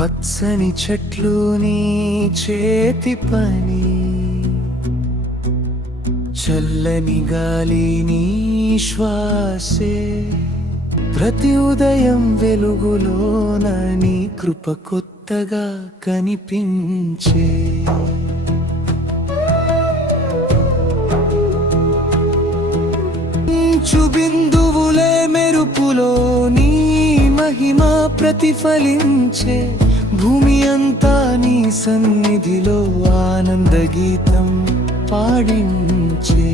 పచ్చని చెట్లు నీ చేతి పని, చల్లని గాలి నీ శ్వాసే, ప్రతి ఉదయం వెలుగులోన నీ కృప కొత్తగా కనిపించే. చుబిందువులే మెరుపులో నీ మహిమ ప్రతిఫలించే, భూమి అంతా నీ సన్నిధిలో ఆనంద గీతం పాడించే.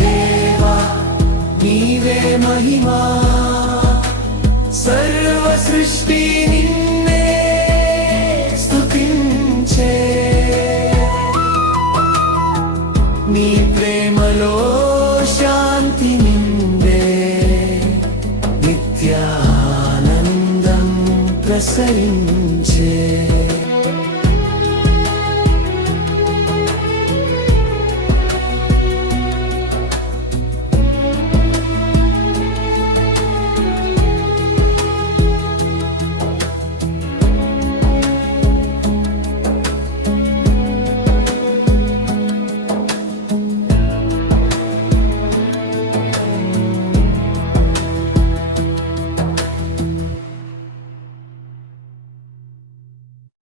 దేవా నీవే మహిమా, సర్వ సృష్టి నిన్నే స్తుతించే. నీ ప్రేమలో శాంతి నిండే, నిత్యానందం ప్రసరించే.